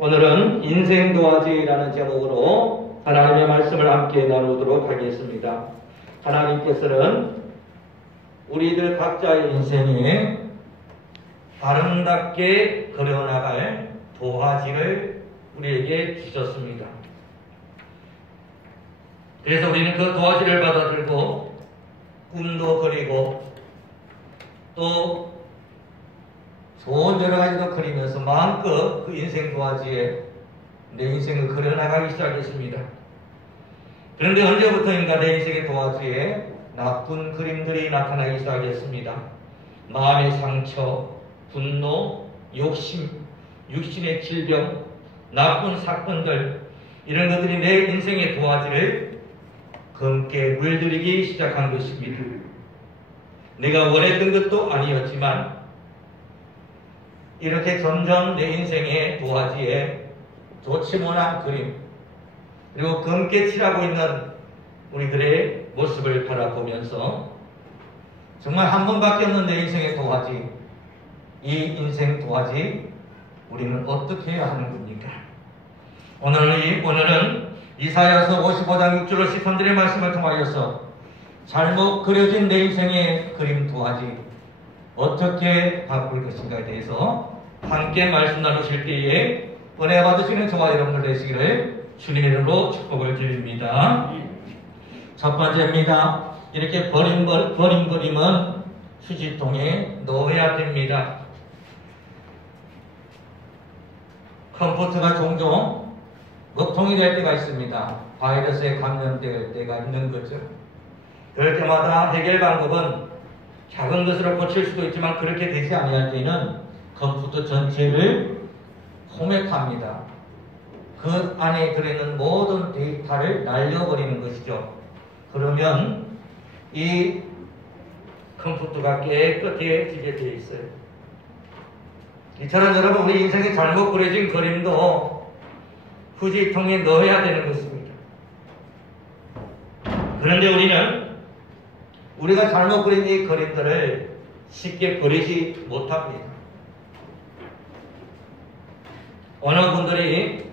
오늘은 인생 도화지라는 제목으로 하나님의 말씀을 함께 나누도록 하겠습니다. 하나님께서는 우리들 각자의 인생에 아름답게 그려나갈 도화지를 우리에게 주셨습니다. 그래서 우리는 그 도화지를 받아들고 꿈도 그리고 또 좋은 여러 가지도 그리면서 마음껏 그 인생 도화지에 내 인생을 그려나가기 시작했습니다. 그런데 언제부터인가 내 인생의 도화지에 나쁜 그림들이 나타나기 시작했습니다. 마음의 상처, 분노, 욕심, 육신의 질병, 나쁜 사건들, 이런 것들이 내 인생의 도화지를 검게 물들이기 시작한 것입니다. 내가 원했던 것도 아니었지만 이렇게 점점 내 인생의 도화지에 좋지 못한 그림, 그리고 검게 칠하고 있는 우리들의 모습을 바라보면서 정말 한 번밖에 없는 내 인생의 도화지, 이 인생 도화지 우리는 어떻게 해야 하는 겁니까? 오늘은 이사야서 55장 6절로 13절의 말씀을 통하여서 잘못 그려진 내 인생의 그림 도화지 어떻게 바꿀 것인가에 대해서 함께 말씀 나누실 때에 은혜 받으시는 저와 여러분들 되시기를 주님의 이름으로 축복을 드립니다. 첫 번째입니다. 이렇게 버린 그림은 휴지통에 넣어야 됩니다. 컴포트가 종종 먹통이 될 때가 있습니다. 바이러스에 감염될 때가 있는 거죠. 그럴 때마다 해결 방법은 작은 것으로 고칠 수도 있지만 그렇게 되지 아니할 때는 컴퓨터 전체를 포맷합니다. 그 안에 들어있는 모든 데이터를 날려버리는 것이죠. 그러면 이 컴퓨터가 깨끗해지게 되어 있어요. 이처럼 여러분 우리 인생에 잘못 그려진 그림도 휴지통에 넣어야 되는 것입니다. 그런데 우리가 잘못 그린 이 그림들을 쉽게 버리지 못합니다. 어느 분들이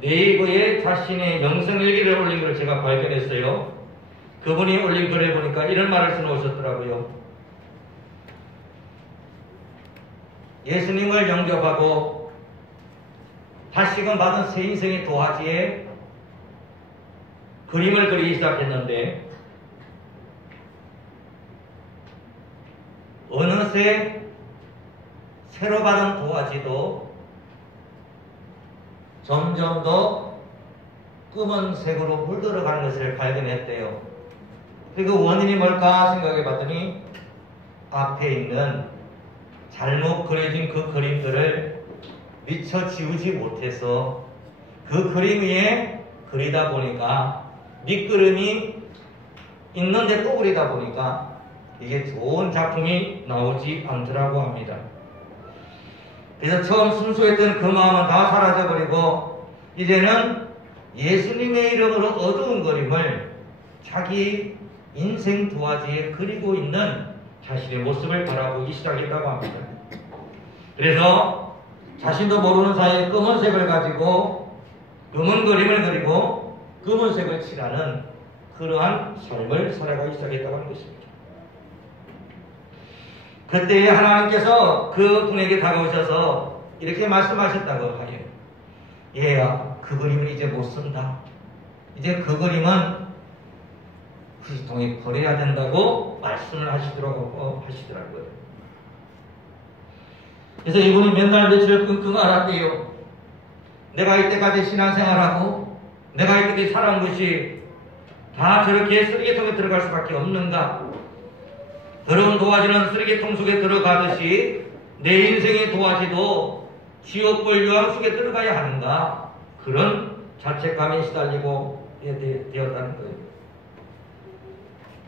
네이버에 자신의 영성일기를 올린 걸 제가 발견했어요. 그분이 올린 글에 보니까 이런 말을 써놓으셨더라고요. 예수님을 영접하고 다시금 받은 새 인생의 도화지에 그림을 그리기 시작했는데 어느새 새로 받은 도화지도 점점 더 검은색으로 물들어가는 것을 발견했대요. 그 원인이 뭘까 생각해 봤더니 앞에 있는 잘못 그려진 그 그림들을 미처 지우지 못해서 그 그림 위에 그리다 보니까 밑그림이 있는데 또 그리다 보니까 이게 좋은 작품이 나오지 않더라고 합니다. 그래서 처음 순수했던 그 마음은 다 사라져버리고 이제는 예수님의 이름으로 어두운 그림을 자기 인생 도화지에 그리고 있는 자신의 모습을 바라보기 시작했다고 합니다. 그래서 자신도 모르는 사이에 검은색을 가지고 검은 그림을 그리고 검은색을 칠하는 그러한 삶을 살아가기 시작했다고 하는 것입니다. 그때에 하나님께서 그 분에게 다가오셔서 이렇게 말씀하셨다고 하요. 얘야, 그 그림은 이제 못 쓴다. 이제 그 그림은 휴지통에 버려야 된다고 말씀을 하시더라고요. 그래서 이분이 맨날 며칠 끙끙 앓았대요. 내가 이때까지 신앙생활하고 내가 이때까지 살아온 것이 다 저렇게 쓰레기통에 들어갈 수밖에 없는가? 더러운 도화지는 쓰레기통 속에 들어가듯이 내 인생의 도화지도 지옥불 유황 속에 들어가야 하는가? 그런 자책감에 시달리고 되었다는 거예요.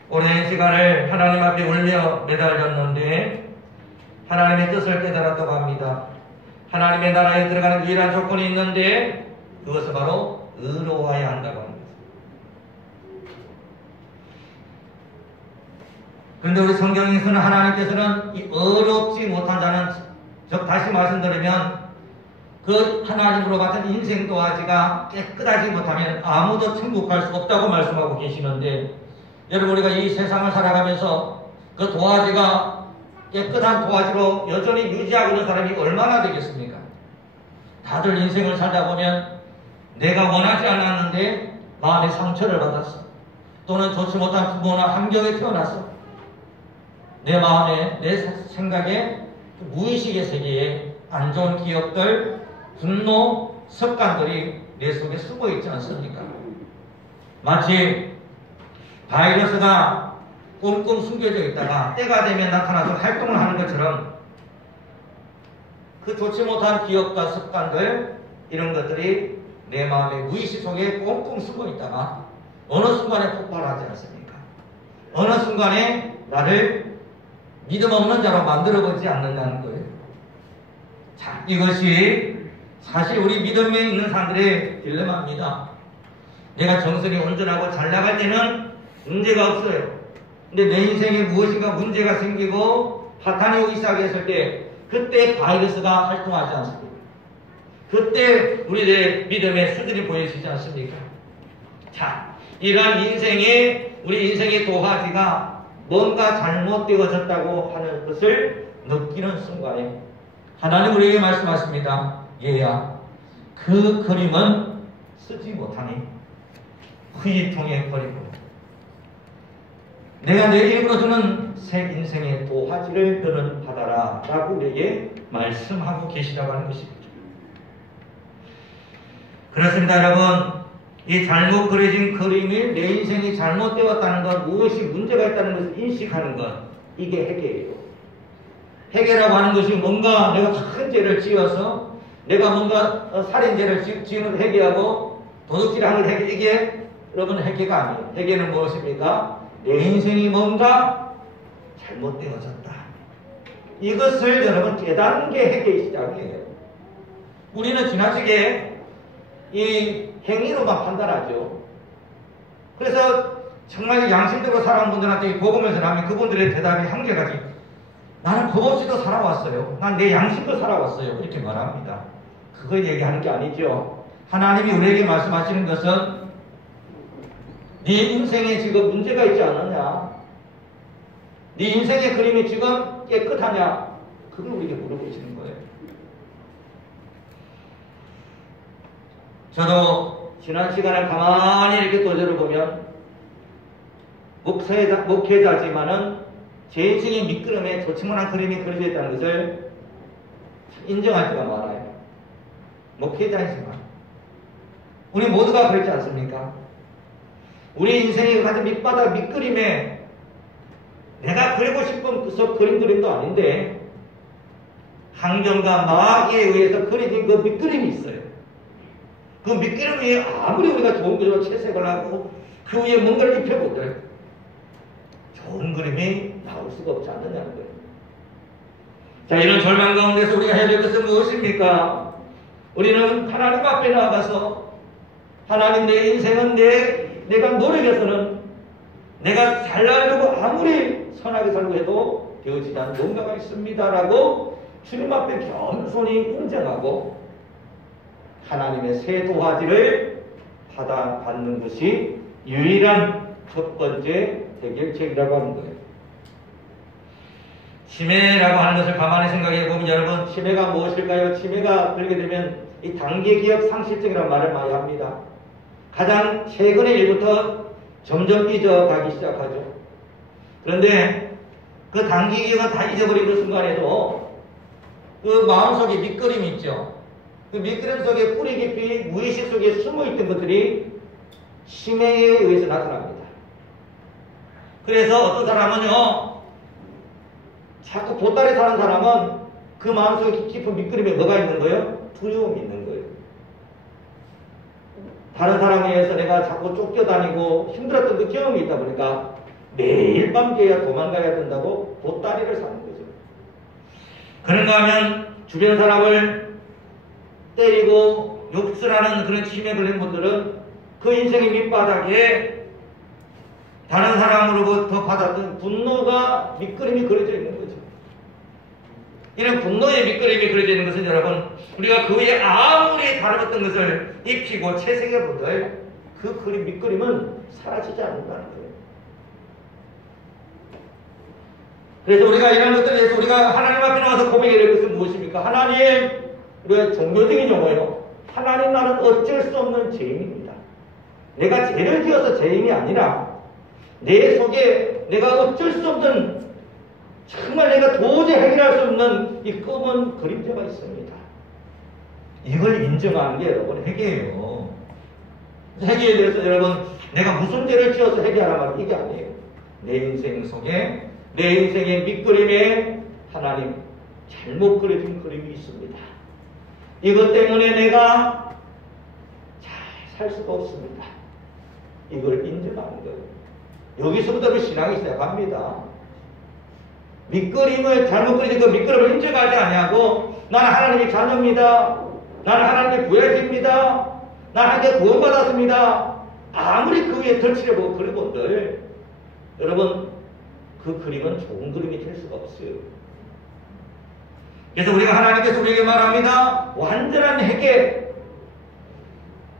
오랜 시간을 하나님 앞에 울며 매달렸는데 하나님의 뜻을 깨달았다고 합니다. 하나님의 나라에 들어가는 유일한 조건이 있는데 그것은 바로 의로워야 한다고 합니다. 그런데 우리 성경에서는 하나님께서는 이 어렵지 못한 자는, 즉 다시 말씀드리면 그 하나님으로 받은 인생 도화지가 깨끗하지 못하면 아무도 천국 갈 수 없다고 말씀하고 계시는데, 여러분 우리가 이 세상을 살아가면서 그 도화지가 깨끗한 도화지로 여전히 유지하고 있는 사람이 얼마나 되겠습니까? 다들 인생을 살다 보면 내가 원하지 않았는데 마음의 상처를 받았어. 또는 좋지 못한 부모나 환경에 태어났어. 내 마음에, 내 생각에, 무의식의 세계에 안 좋은 기억들, 분노, 습관들이 내 속에 숨어 있지 않습니까? 마치 바이러스가 꽁꽁 숨겨져 있다가 때가 되면 나타나서 활동을 하는 것처럼 그 좋지 못한 기억과 습관들, 이런 것들이 내 마음의 무의식 속에 꽁꽁 숨어 있다가 어느 순간에 폭발하지 않습니까? 어느 순간에 나를 믿음 없는 자로 만들어보지 않는다는 거예요. 자, 이것이 사실 우리 믿음에 있는 사람들의 딜레마입니다. 내가 정선이 온전하고 잘 나갈 때는 문제가 없어요. 근데 내 인생에 무엇인가 문제가 생기고 파탄이 오기 시작했을 때 그때 바이러스가 활동하지 않습니까? 그때 우리의 믿음의 수준이 보여지지 않습니까? 자, 이러한 우리 인생의 도화지가 뭔가 잘못되어졌다고 하는 것을 느끼는 순간에 하나님 우리에게 말씀하십니다. 얘야, 그 그림은 쓰지 못하니 후이통에 버리고 내가 내게 이끌어주는 새 인생의 도화지를 너는 받아라 라고 우리에게 말씀하고 계시라고 하는 것입니다. 그렇습니다. 여러분, 이 잘못 그려진 그림이 내 인생이 잘못되었다는 것, 무엇이 문제가 있다는 것을 인식하는 것, 이게 회개예요. 회개라고 하는 것이 뭔가 내가 큰 죄를 지어서 내가 뭔가 살인죄를 지은 회개하고 도둑질하는 회개, 이게 여러분 회개가 아니에요. 회개는 무엇입니까? 내 인생이 뭔가 잘못되어졌다. 이것을 여러분 깨닫는 게 회개의 시작이에요. 우리는 지나치게 이 행위로만 판단하죠. 그래서 정말 양심대로 살아온 분들한테 복음을 전하면 그분들의 대답이 한계가지. 나는 법 없이도 살아왔어요. 난 내 양심도 살아왔어요. 이렇게 말합니다. 그걸 얘기하는 게 아니죠. 하나님이 우리에게 말씀하시는 것은 네 인생에 지금 문제가 있지 않느냐? 네 인생의 그림이 지금 깨끗하냐? 그걸 우리에게 물어보시는 거예요. 저도 지난 시간에 가만히 이렇게 돌려보면 목회자지만은 제 인생의 밑그림에 조치만한 그림이 그려져 있다는 것을 인정할 때가 많아요. 목회자이지만 우리 모두가 그렇지 않습니까? 우리 인생의 가진 밑바닥 밑그림에 내가 그리고 싶은 그 그림도 아닌데 환경과 마귀에 의해서 그려진 그 밑그림이 있어요. 그 밑그림 위에 아무리 우리가 좋은 그림으로 채색을 하고 그 위에 뭔가를 입혀보들 좋은 그림이 나올 수가 없지 않느냐는 거예요. 자, 이런 절망 가운데서 우리가 해야 될 것은 무엇입니까? 우리는 하나님 앞에 나아가서 하나님, 내 인생은 내가 노력해서는 내가 살려고 아무리 선하게 살고 해도 되어지지 않는 뭔가가 있습니다라고 주님 앞에 겸손히 인정하고 하나님의 새 도화지를 받는 것이 유일한 첫 번째 해결책이라고 하는 거예요. 치매라고 하는 것을 가만히 생각해 보면 여러분, 치매가 무엇일까요? 치매가 들게 되면 이 단기 기억 상실증이라는 말을 많이 합니다. 가장 최근의 일부터 점점 잊어가기 시작하죠. 그런데 그 단기 기억을 다 잊어버리는 순간에도 그 마음속에 밑그림이 있죠. 그 밑그림 속에 뿌리 깊이 무의식 속에 숨어있던 것들이 치매에 의해서 나타납니다. 그래서 어떤 사람은요, 자꾸 보따리 사는 사람은 그 마음속에 깊은 밑그림에 뭐가 있는 거예요? 두려움이 있는 거예요. 다른 사람에 의해서 내가 자꾸 쫓겨다니고 힘들었던 그 경험이 있다 보니까 매일 밤 깨야 도망가야 된다고 보따리를 사는 거죠. 그런가 하면 주변 사람을 때리고 욕설하는 그런 치매 걸린 분들은 그 인생의 밑바닥에 다른 사람으로부터 받았던 분노가 밑그림이 그려져 있는 거죠. 이런 분노의 밑그림이 그려져 있는 것은 여러분, 우리가 그 위에 아무리 다른 어떤 것을 입히고 채색해본들 그 그림 밑그림은 사라지지 않는다는 거예요. 그래서 우리가 이런 것들에 대해서 우리가 하나님 앞에 나와서 고백해야 될 것은 무엇입니까? 하나님, 우리가 종교적인 용어예요. 하나님, 나는 어쩔 수 없는 죄인입니다. 내가 죄를 지어서 죄인이 아니라 내 속에 내가 어쩔 수 없는, 정말 내가 도저히 해결할 수 없는 이 검은 그림자가 있습니다. 이걸 인정하는 게 여러분 회개예요. 회개에 대해서 여러분, 내가 무슨 죄를 지어서 회개하라 말이 이게 아니에요. 내 인생 속에, 내 인생의 밑그림에 하나님 잘못 그려진 그림이 있습니다. 이것 때문에 내가 잘 살 수가 없습니다. 이걸 인정하는 거예요. 여기서부터 신앙이 시작합니다. 밑그림을 잘못 그려진 그 밑그림을 인정하지 아니하고, 나는 하나님의 자녀입니다. 나는 하나님의 부야지입니다. 나는 하나님의 구원받았습니다. 아무리 그 위에 덧칠해보고 그려본들 여러분, 그 그림은 좋은 그림이 될 수가 없어요. 그래서 우리가 하나님께서 우리에게 말합니다. 완전한 회개.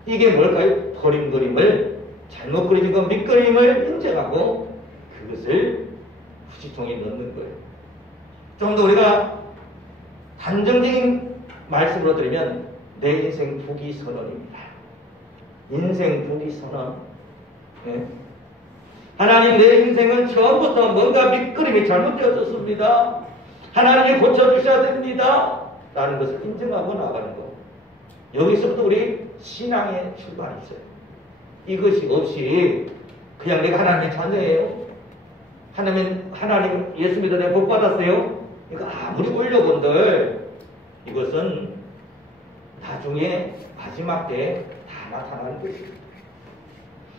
이게 뭘까요? 버린 그림을, 잘못 그려진 그 밑그림을 인정하고 그것을 후지통에 넣는 거예요. 좀 더 우리가 단정적인 말씀으로 드리면 내 인생 부기 선언입니다. 인생 부기 선언. 네. 하나님, 내 인생은 처음부터 뭔가 밑그림이 잘못되어졌습니다. 하나님이 고쳐주셔야 됩니다. 라는 것을 인정하고 나가는 것. 여기서부터 우리 신앙의 출발이 있어요. 이것이 없이 그냥 내가 하나님의 자녀예요. 하나님 예수 믿어 내가 복 받았어요. 이거 아무리 올려본들 이것은 나중에 마지막 때 다 나타나는 것입니다.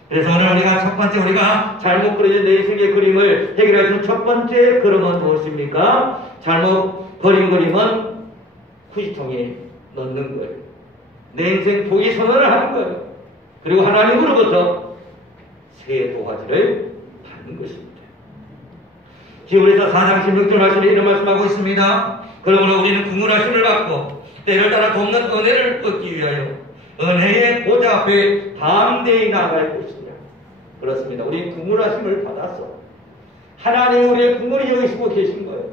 그래서 오늘 우리가 첫 번째, 우리가 잘못 그려진 내 인생의 그림을 해결할 수 있는 첫 번째 그림은 무엇입니까? 잘못 그린 그림은 후지통에 넣는 거예요. 내 인생 포기 선언을 하는 거예요. 그리고 하나님으로부터 새 도화지를 받는 것입니다. 히브리서 4장 16절 말씀에 이런 말씀하고 있습니다. 그러므로 우리는 긍휼하심을 받고 때를 따라 돕는 은혜를 얻기 위하여 은혜의 보좌 앞에 담대히 나아갈 것이냐. 그렇습니다. 우리 긍휼하심을 받았어. 하나님이 우리의 긍휼히 여기시고 계신 거예요.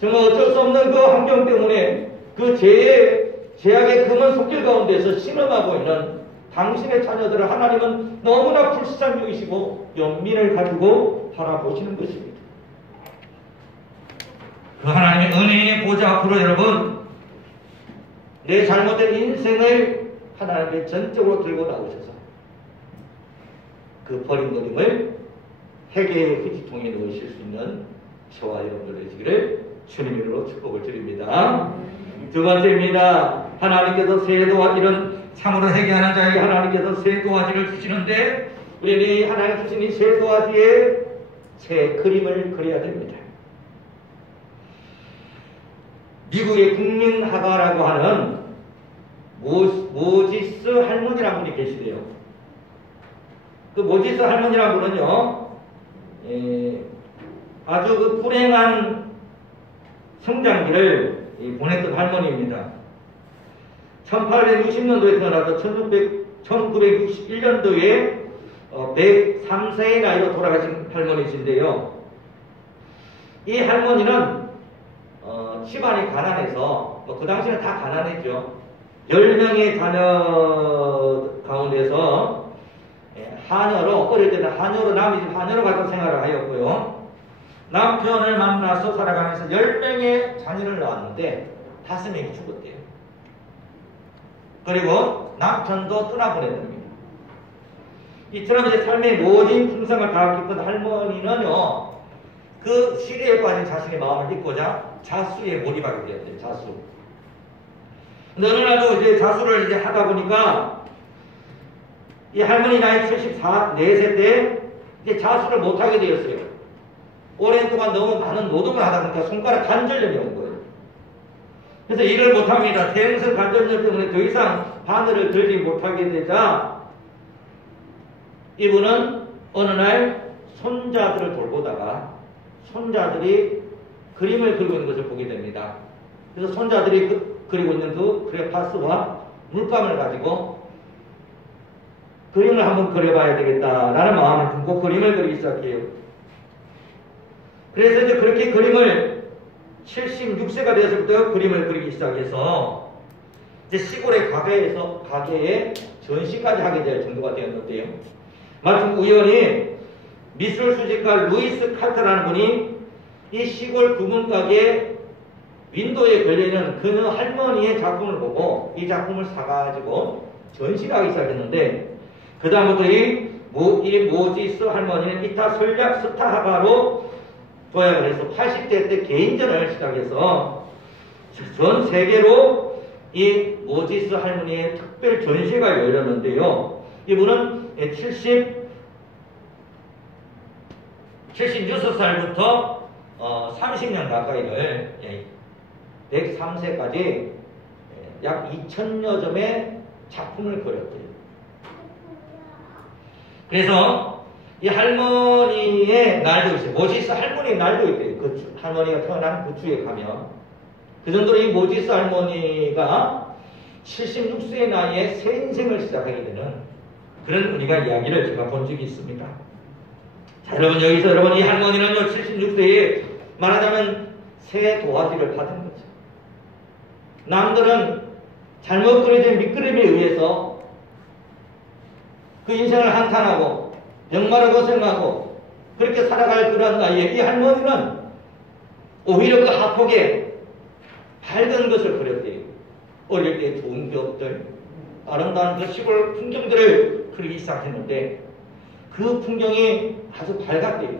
정말 어쩔 수 없는 그 환경 때문에 그 죄악의 금은 속길 가운데서 신음하고 있는 당신의 자녀들을 하나님은 너무나 불쌍히 여기시고 연민을 가지고 바라보시는 것입니다. 그 하나님의 은혜의 보좌 앞으로 여러분, 내 잘못된 인생을 하나님께 전적으로 들고 나오셔서 그 버린 그림을 회개의 후지통에 넣으실 수 있는 저와 여러분들 되시기를 주님 이름으로 축복을 드립니다. 두 번째입니다. 하나님께서 새 도화지, 이런 참으로 회개하는 자에게 하나님께서 새 도화지를 주시는데 우리는 이 하나님 주신 이 새 도화지에 새 그림을 그려야 됩니다. 미국의 국민화가라고 하는 모지스 할머니라는 분이 계시대요. 그 모지스 할머니라는 분은요, 아주 그 불행한 성장기를 보냈던 할머니입니다. 1860년도에 태어나서 1961년도에 103세의 나이로 돌아가신 할머니신데요. 이 할머니는 집안이 가난해서, 그 당시는 다 가난했죠. 10명의 자녀 가운데서 하녀로, 어릴 때는 하녀로, 남의 집 하녀로 가서 생활을 하였고요. 남편을 만나서 살아가면서 10명의 자녀를 낳았는데 5명이 죽었대요. 그리고 남편도 떠나보냈답니다. 이처럼 이제 삶의 모든 풍성을 다 겪은 할머니는요, 그 시대에 빠진 자신의 마음을 잊고자 자수에 몰입하게 되었대요. 자수. 근데 어느 날도 이제 자수를 이제 하다 보니까 이 할머니 나이 74세 때 이제 자수를 못하게 되었어요. 오랜 동안 너무 많은 노동을 하다 보니까 손가락 관절염이 온 거예요. 그래서 일을 못합니다. 대형성 관절염 때문에 더 이상 바늘을 들지 못하게 되자 이분은 어느 날 손자들을 돌보다가 손자들이 그림을 그리고 있는 것을 보게 됩니다. 그래서 손자들이 그리고 있는 그 크레파스와 물감을 가지고 그림을 한번 그려봐야 되겠다라는 마음을 품고 그림을 그리기 시작해요. 그래서 이제 그렇게 그림을 76세가 되어서부터 그림을 그리기 시작해서 이제 시골의 가게에 전시까지 하게 될 정도가 되었는데요. 마침 우연히 미술 수집가 루이스 칼터라는 분이 이 시골 구멍가게 윈도에 걸려있는 그녀 할머니의 작품을 보고 이 작품을 사가지고 전시를 하기 시작했는데, 그 다음부터 이 모지스 할머니는 이타 설략 스타하가로 도약을 해서 80대 때 개인전을 시작해서 전 세계로 이 모지스 할머니의 특별 전시가 열렸는데요. 이분은 76살부터 30년 가까이를 103세까지 약 2000여 점의 작품을 그렸대요. 그래서 이 할머니의 날도 있어요. 모지스 할머니의 날도 있대요. 그 할머니가 태어난 그 주에 가면. 그 정도로 이 모지스 할머니가 76세의 나이에 새 인생을 시작하게 되는 그런 우리가 이야기를 제가 본 적이 있습니다. 자, 여러분, 여기서 여러분, 이 할머니는요, 76세에 말하자면 새 도화지를 받은 거죠. 남들은 잘못 그려진 밑그림에 의해서 그 인생을 한탄하고 병마를 고생하고 그렇게 살아갈 그런 나이에 이 할머니는 오히려 그 하폭에 밝은 것을 그렸대요. 어릴 때 좋은 기억들, 아름다운 그 시골 풍경들을 그리기 시작했는데 그 풍경이 아주 밝았대요.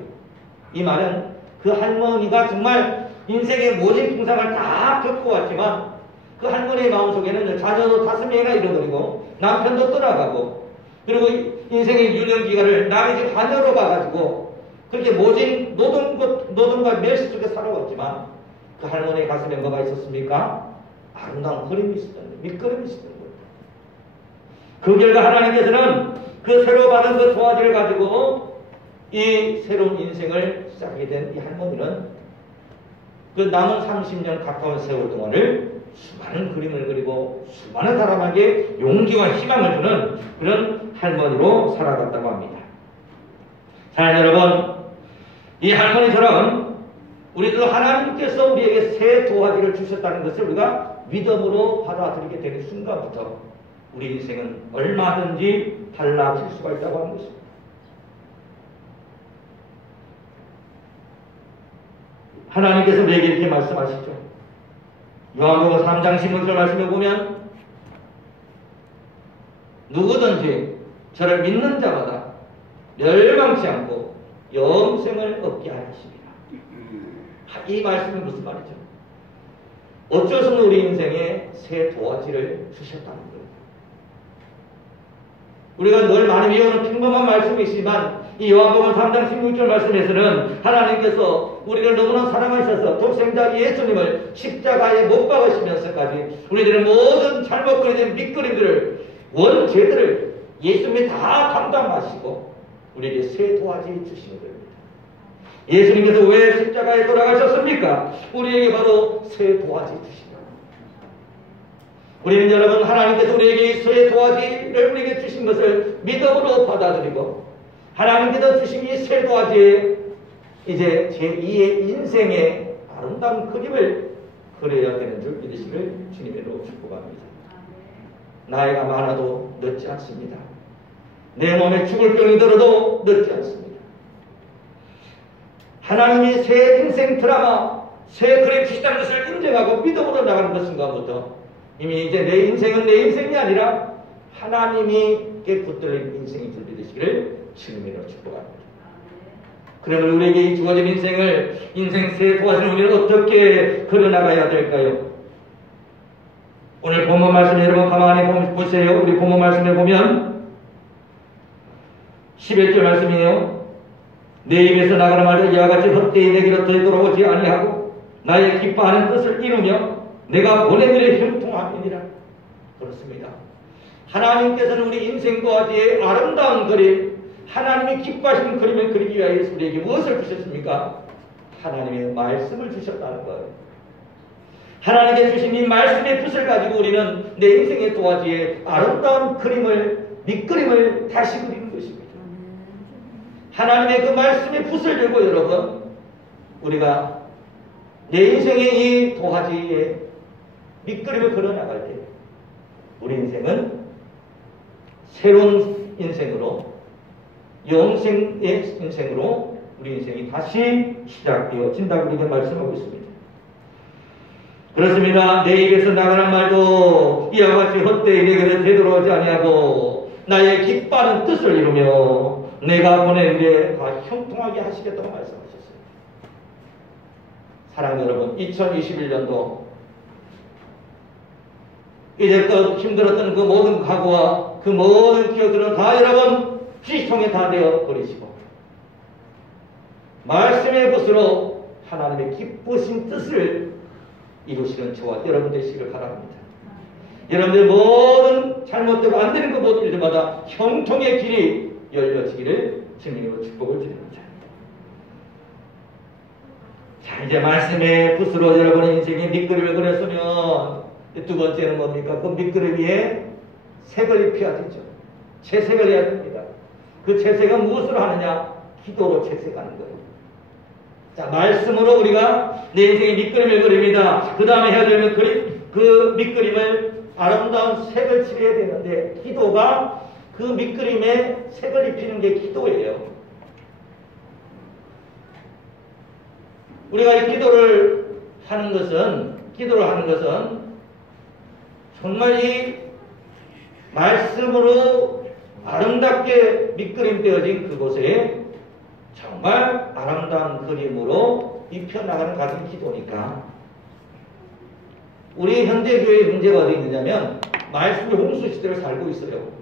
이 말은 그 할머니가 정말 인생의 모진 풍상을 다 겪어왔지만 그 할머니의 마음속에는 자녀도 5명이나 잃어버리고 남편도 떠나가고 그리고 인생의 유년기간을 남의 집 하녀로 가가지고 그렇게 모진 노동과 멸시 속에 살아왔지만 그 할머니의 가슴에 뭐가 있었습니까? 아름다운 그림이 있었던 거예요. 밑그림이 있었던 거예요. 그 결과 하나님께서는 그 새로 받은 그 도화지를 가지고 이 새로운 인생을 시작하게 된 이 할머니는 그 남은 30년 가까운 세월 동안을 수많은 그림을 그리고 수많은 사람에게 용기와 희망을 주는 그런 할머니로 살아갔다고 합니다. 자, 여러분, 이 할머니처럼 우리도 하나님께서 우리에게 새 도화지를 주셨다는 것을 우리가 믿음으로 받아들이게 되는 순간부터 우리 인생은 얼마든지 달라질 수가 있다고 하는 것입니다. 하나님께서 우리에게 이렇게 말씀하시죠. 요한복음 3장 16절 말씀에 보면 누구든지 저를 믿는 자마다 멸망치 않고 영생을 얻게 하시리라. 이 말씀은 무슨 말이죠? 어쩔 수 없는 우리 인생에 새 도화지를 주셨다는 거예요. 우리가 늘 많이 외우는 평범한 말씀이지만 이 요한복음 3장 16절 말씀에서는 하나님께서 우리를 너무나 사랑하셔서 독생자 예수님을 십자가에 못 박으시면서까지 우리들의 모든 잘못 그려진 밑그림들을 원죄들을 예수님이 다 담당하시고 우리에게 새 도화지 주시는 겁니다. 예수님께서 왜 십자가에 돌아가셨습니까? 우리에게 바로 새 도화지 주시는 겁니다. 우리는 여러분 하나님께서 우리에게 새 도화지를 우리에게 주신 것을 믿음으로 받아들이고 하나님께서 주신 이 새 도화지에 이제 제2의 인생의 아름다운 그림을 그려야 되는 줄 믿으시길 주님으로 축복합니다. 나이가 많아도 늦지 않습니다. 내 몸에 죽을 병이 들어도 늦지 않습니다. 하나님이 새 인생 드라마, 새 그림 주시다는 것을 인정하고 믿음으로 나가는 그 순간부터 이미 이제 내 인생은 내 인생이 아니라 하나님이 붙들린 인생이 줄 믿으시기를 주님으로 축복합니다. 그러면 우리에게 주어진 인생 새 도화지를 우리는 어떻게 그려나가야 될까요? 오늘 본문 말씀 여러분 가만히 보세요. 우리 본문 말씀에 보면 11절 말씀이에요. 내 입에서 나가는 말을 이와 같이 헛되이 내게로 더 돌아오지 아니하고 나의 기뻐하는 뜻을 이루며 내가 보낸 일에 형통함이니라. 그렇습니다. 하나님께서는 우리 인생 도화지의 아름다운 그림, 하나님이 기뻐하시는 그림을 그리기 위하여 우리에게 무엇을 주셨습니까? 하나님의 말씀을 주셨다는 거예요. 하나님께 주신 이 말씀의 붓을 가지고 우리는 내 인생의 도화지에 아름다운 밑그림을 다시 그리는 것입니다. 하나님의 그 말씀의 붓을 들고 여러분, 우리가 내 인생의 이 도화지에 밑그림을 그려나갈 때 우리 인생은 새로운 인생으로, 영생의 인생으로 우리 인생이 다시 시작되어진다고 우리가 말씀하고 있습니다. 그렇습니다. 내 입에서 나가는 말도 이와 같이 헛되이 내게로 되돌아오지 아니하고 나의 기뻐하는 뜻을 이루며 내가 보낸 데 다 형통하게 하시겠다고 말씀하셨어요. 사랑하는 여러분, 2021년도 이제껏 힘들었던 그 모든 각오와 그 모든 기억들은 다 여러분 피통에 다 되어 버리시고 말씀의 붓으로 하나님의 기쁘신 뜻을 이루시는 저와 여러분 되시기를 바랍니다. 여러분들 모든 잘못되고 안 되는 그 모든 일들마다 형통의 길이 열려지기를 주님으로 축복을 드립니다. 자, 이제 말씀의 붓으로 여러분의 인생의 밑그림을 그렸으면 두 번째는 뭡니까? 그 밑그림 위에 색을 입혀야 되죠. 채색을 해야 됩니다. 그 채색은 무엇으로 하느냐? 기도로 채색하는 거예요. 자, 말씀으로 우리가 내 인생의 밑그림을 그립니다. 그 다음에 해야 되는 그 밑그림을 아름다운 색을 칠해야 되는데, 기도가 그 밑그림에 색을 입히는 게 기도예요. 우리가 이 기도를 하는 것은 정말 이 말씀으로 아름답게 밑그림 되어진 그곳에 정말 아름다운 그림으로 입혀나가는 같은 기도니까. 우리 현대교회의 문제가 어디 있느냐면 말씀의 홍수시대를 살고 있어요.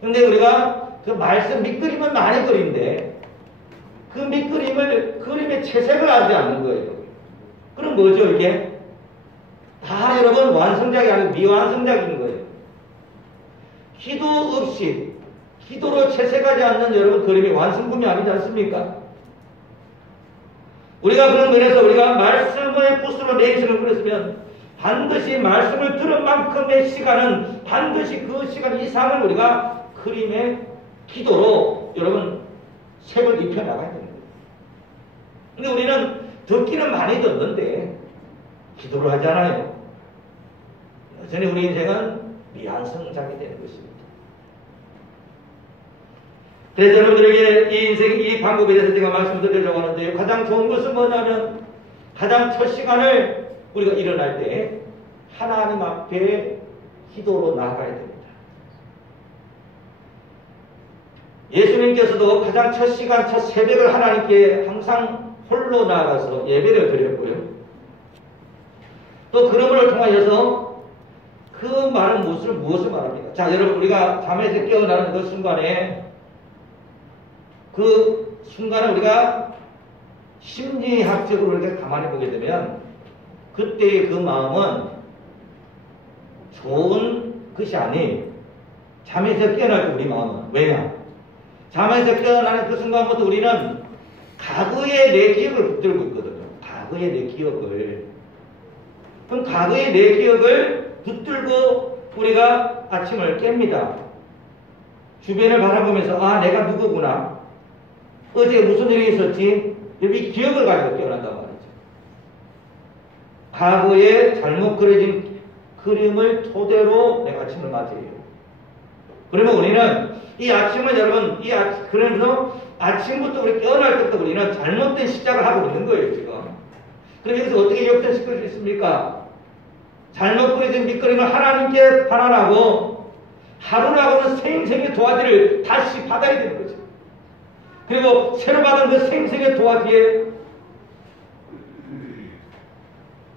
근데 우리가 그 말씀 밑그림을 많이 그리는데 그 밑그림을 그림에 채색을 하지 않는 거예요. 그럼 뭐죠 이게? 다 여러분 완성작이 아니고 미완성작인 거예요. 기도 없이 기도로 채색하지 않는 여러분 그림이 완성품이 아니지 않습니까? 우리가 그런 면에서 우리가 말씀의 붓으로 내 인생을 그렸으면 반드시 말씀을 들은 만큼의 시간은 반드시 그 시간 이상을 우리가 그림의 기도로 여러분 색을 입혀나가야 됩니다. 근데 우리는 듣기는 많이 듣는데 기도를 하잖아요. 여전히 우리 인생은 미완성작이 되는 것입니다. 그래서 여러분들에게 이 인생, 이 방법에 대해서 제가 말씀드리려고 하는데요. 가장 좋은 것은 뭐냐면 가장 첫 시간을 우리가 일어날 때 하나님 앞에 기도로 나아가야 됩니다. 예수님께서도 가장 첫 시간, 첫 새벽을 하나님께 항상 홀로 나아가서 예배를 드렸고요. 또 그러므로 통하여서 그 말은 무엇을 말합니까? 자, 여러분 우리가 잠에서 깨어나는 그 순간을 우리가 심리학적으로 이렇게 가만히 보게 되면 그때의 그 마음은 좋은 것이 아닌 잠에서 깨어날 때 우리 마음은 왜냐? 잠에서 깨어나는 그 순간부터 우리는 과거의 내 기억을 붙들고 있거든요. 과거의 내 기억을. 그럼 과거의 내 기억을 붙들고 우리가 아침을 깹니다. 주변을 바라보면서 아 내가 누구구나. 어제 무슨 일이 있었지? 이 기억을 가지고 깨어난단 말이죠. 과거에 잘못 그려진 그림을 토대로 내가 아침을 맞이해요. 그러면 우리는 이 아침을 여러분, 그러면서 아침부터 우리 깨어날 때부터 우리는 잘못된 시작을 하고 있는 거예요, 지금. 그럼 여기서 어떻게 역전시킬 수 있습니까? 잘못 그려진 밑그림을 하나님께 반환하고 하루라고는 생생의 도화지를 다시 받아야 되는 거죠. 그리고 새로 받은 그 생생의 도화지에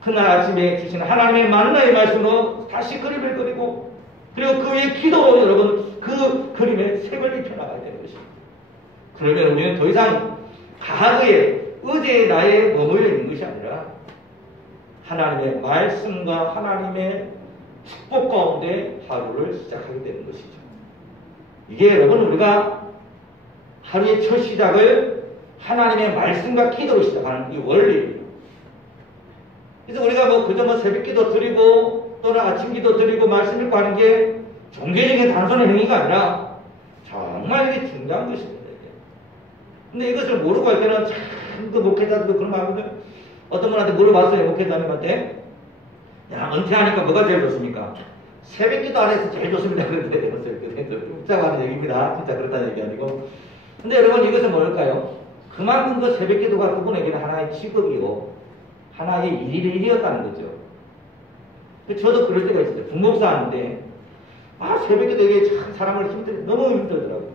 그날 아침에 주신 하나님의 만나의 말씀으로 다시 그림을 그리고 그리고 그 위에 기도로 여러분 그 그림에 색을 입혀나가야 되는 것입니다. 그러면 우리는 더 이상 과거에 어제의 나에 머물러 있는 것이 아니라 하나님의 말씀과 하나님의 축복 가운데 하루를 시작하게 되는 것이죠. 이게 여러분 우리가 하루의 첫 시작을 하나님의 말씀과 기도로 시작하는 이 원리입니다. 그래서 우리가 뭐 그저 뭐 새벽 기도 드리고 또는 아침 기도 드리고 말씀 읽고 하는 게 종교적인 단순한 행위가 아니라 정말 이게 중요한 것입니다. 이게. 근데 이것을 모르고 할 때는 참 그 목회자들도 그런 말 하거든요. 어떤 분한테 물어봤어요. 목회자님한테. 야, 은퇴하니까 뭐가 제일 좋습니까? 새벽 기도 안 해서 제일 좋습니다. 그런데 내가 웃자고 하는 얘기입니다. 진짜 그렇다는 얘기 아니고. 근데 여러분 이것은 뭘까요? 그만큼 그 새벽 기도가 그분에게는 하나의 직업이고 하나의 일이었다는 거죠. 저도 그럴 때가 있어요. 중목사 하는데 새벽 기도 이게 참 사람을 너무 힘들더라고요.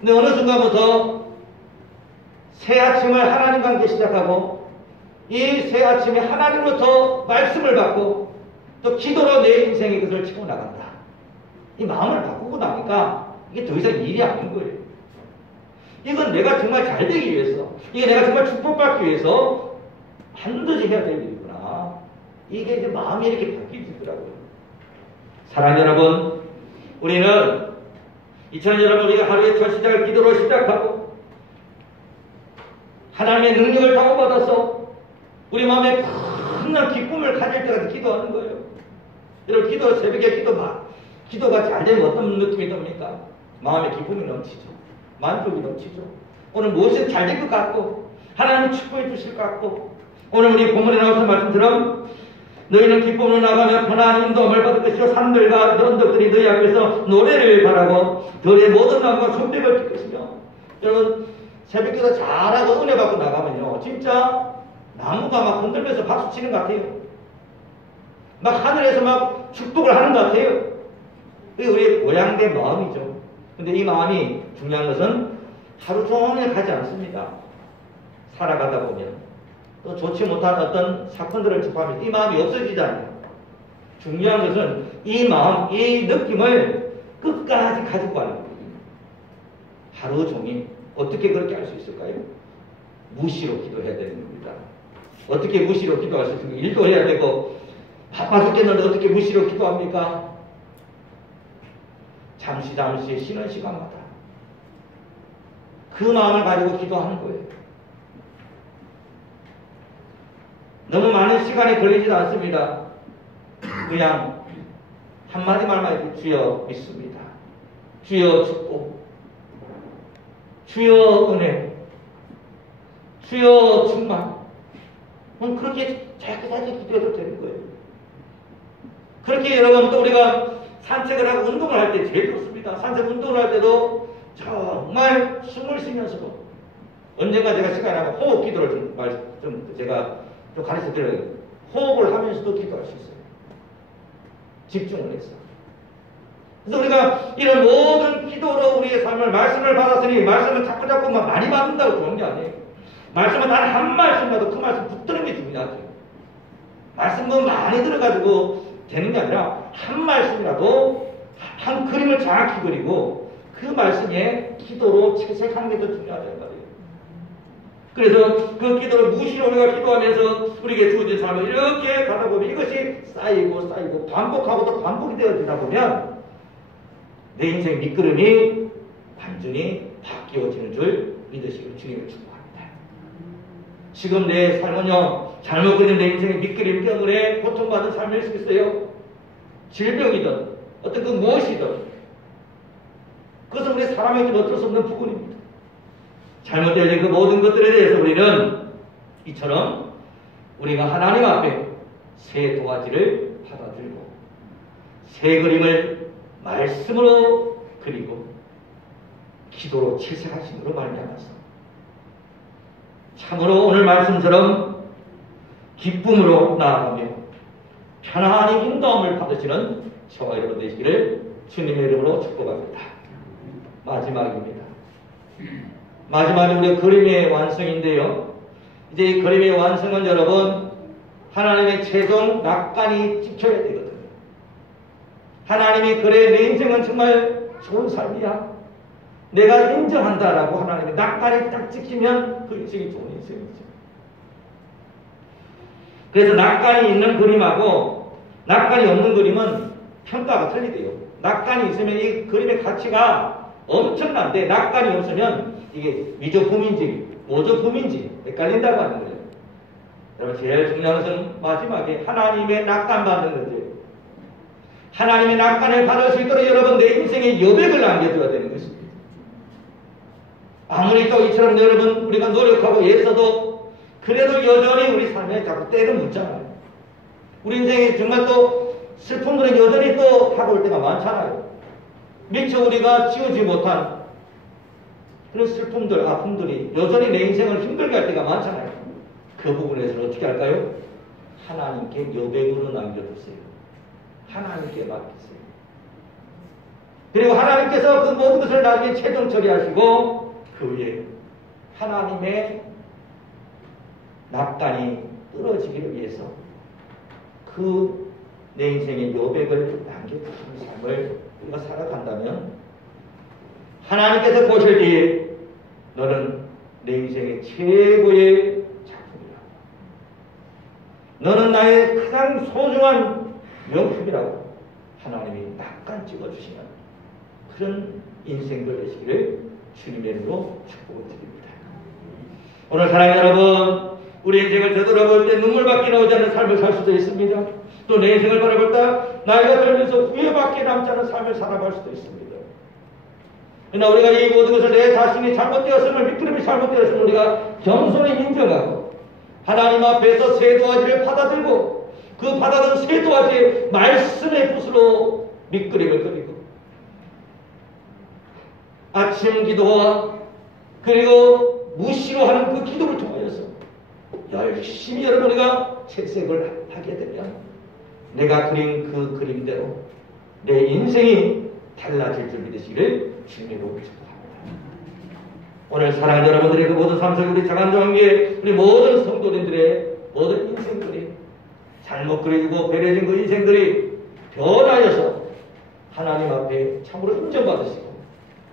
근데 어느 순간부터 새 아침을 하나님과 함께 시작하고 이 새 아침에 하나님으로부터 말씀을 받고 또 기도로 내 인생의 것을 채워 나간다. 이 마음을 바꾸고 나니까 이게 더 이상 일이 아닌 거예요. 이건 내가 정말 잘 되기 위해서, 이게 내가 정말 축복받기 위해서 반드시 해야 될 일이구나. 이게 이제 마음이 이렇게 바뀌더라고요. 사랑하는 여러분, 우리는 2000년 여러분 우리가 하루의 첫 시작을 기도로 시작하고 하나님의 능력을 다운받아서 우리 마음에 큰 기쁨을 가질 때까지 기도하는 거예요. 여러분 기도 새벽에 기도가 잘 되면 어떤 느낌이 듭니까? 마음에 기쁨이 넘치죠. 만족이 넘치죠. 오늘 무엇이 잘 될 것 같고 하나님 축복해 주실 것 같고 오늘 우리 본문에 나와서 말씀처럼 너희는 기쁨으로 나가며 편안한 인도함을 받을 것이요 산들과 언덕들이 너희 앞에서 노래를 바라고 들의 모든 나무가 손뼉을 칠 것이며 여러분 새벽기도 잘하고 은혜 받고 나가면요 진짜 나무가 막 흔들면서 박수 치는 것 같아요. 막 하늘에서 막 축복을 하는 것 같아요. 그게 우리의 모양된 마음이죠. 근데 이 마음이 중요한 것은 하루 종일 가지 않습니다. 살아가다 보면 또 좋지 못한 어떤 사건들을 접하면 이 마음이 없어지잖아요. 중요한 것은 이 마음, 이 느낌을 끝까지 가지고 가는 거예요. 하루 종일 어떻게 그렇게 할 수 있을까요? 무시로 기도해야 되는 겁니다. 어떻게 무시로 기도할 수 있습니까? 일도 해야 되고 바빠 죽겠는데 어떻게 무시로 기도합니까? 잠시 쉬는 시간마다 그 마음을 가지고 기도하는 거예요. 너무 많은 시간이 걸리지도 않습니다. 그냥 한마디 말만 해도 주여 믿습니다. 주여 축복, 주여 은혜, 주여 충만. 그렇게 짧게 기도해도 되는 거예요. 그렇게 여러분 또 우리가 산책을 하고 운동을 할 때 제일 좋습니다. 산책 운동을 할 때도 정말 숨을 쉬면서도 언젠가 제가 시간이 나면 호흡 기도를 제가 좀 가르쳐 드려요. 호흡을 하면서도 기도할 수 있어요. 집중을 해서. 그래서 우리가 이런 모든 기도로 우리의 삶을 말씀을 받았으니 말씀을 자꾸 많이 받는다고 좋은 게 아니에요. 말씀은 단 한 말씀이라도 그 말씀 붙드는 게 중요하죠. 말씀은 많이 들어가지고 되는 게 아니라 한 말씀이라도 한 그림을 정확히 그리고 그 말씀에 기도로 채색하는 게 더 중요하다는 말이에요. 그래서 그 기도를 무시로 우리가 기도하면서 우리에게 주어진 삶을 이렇게 가다 보면 이것이 쌓이고 반복하고 또 반복이 되어지다 보면 내 인생 밑그림이 완전히 바뀌어지는 줄 믿으시길 주님을 축복합니다. 지금 내 삶은요 잘못 그린 내 인생의 밑그림 때문에 고통받은 삶일 수 있어요. 질병이든 어떤 그 무엇이든 그것은 우리 사람에게 어쩔 수 없는 부분입니다. 잘못된 그 모든 것들에 대해서 우리는 이처럼 우리가 하나님 앞에 새 도화지를 받아들고 새 그림을 말씀으로 그리고 기도로 채색하심으로 말미암아서 참으로 오늘 말씀처럼 기쁨으로 나아가며 편안히 인도함을 받으시는 저와 여러분 되시기를 주님의 이름으로 축복합니다. 마지막입니다. 마지막에 우리 그림의 완성인데요. 이제 이 그림의 완성은 여러분 하나님의 최종 낙관이 찍혀야 되거든요. 하나님이 그래 내 인생은 정말 좋은 삶이야. 내가 인정한다라고 하나님의 낙관이 딱 찍히면 그 인생이 좋은 인생이죠. 그래서 낙관이 있는 그림하고 낙관이 없는 그림은 평가가 틀리대요. 낙관이 있으면 이 그림의 가치가 엄청난데 낙관이 없으면 이게 위조품인지 모조품인지 헷갈린다고 하는 거예요. 여러분 제일 중요한 것은 마지막에 하나님의 낙관받는 거죠. 하나님의 낙관을 받을 수 있도록 여러분 내 인생에 여백을 남겨둬야 되는 것입니다. 아무리 또 이처럼 여러분 우리가 노력하고 애써도 그래도 여전히 우리 삶에 자꾸 때를 묻잖아요. 우리 인생에 정말 또 슬픔들은 여전히 또 다가올 때가 많잖아요. 미처 우리가 지우지 못한 그런 슬픔들, 아픔들이 여전히 내 인생을 힘들게 할 때가 많잖아요. 그 부분에서는 어떻게 할까요? 하나님께 여백으로 남겨두세요. 하나님께 맡기세요. 그리고 하나님께서 그 모든 것을 나중에 최종 처리하시고 그 위에 하나님의 낙관이 떨어지기를 위해서 그 내 인생의 여백을 남겨두시는 삶을 우리가 살아간다면 하나님께서 보실 때에 너는 내 인생의 최고의 작품이라고, 너는 나의 가장 소중한 명품이라고 하나님이 낙관 찍어주시는 그런 인생들 되시기를 주님의 이름으로 축복을 드립니다. 오늘 사랑하는 여러분, 우리 인생을 되돌아볼 때 눈물밖에 나오지 않는 삶을 살 수도 있습니다. 또 내 인생을 바라볼 때 나이가 들면서 후회밖에 남지 않은 삶을 살아갈 수도 있습니다. 그러나 우리가 이 모든 것을 내 자신이 잘못되었음을, 미끄럼이 잘못되었음을 우리가 겸손히 인정하고 하나님 앞에서 새 도화지를 받아들고 그 받아든 새 도화지의 말씀의 붓으로 밑그림을 그리고 아침 기도와 그리고 무시로 하는 그 기도를 통하여서 열심히 여러분 우리가 채색을 하게 되면 내가 그린 그 그림대로 내 인생이 달라질 줄 믿으시기를 주님으로 축복합니다. 오늘 사랑하는 여러분들의 그 모든 삶 속에 우리 자간종교회 우리 모든 성도님들의 모든 인생들이 잘못 그려지고 배려진 그 인생들이 변하여서 하나님 앞에 참으로 인정받으시고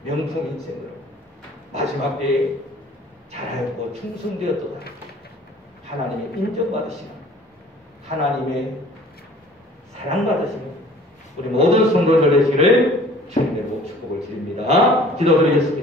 명품 인생으로 마지막 때에 잘하고 충성되었도다 하나님의 인정받으시는 하나님의 사랑받으시는 우리 모든 성도들 되시기를 주님의 축복을 드립니다. 기도드리겠습니다.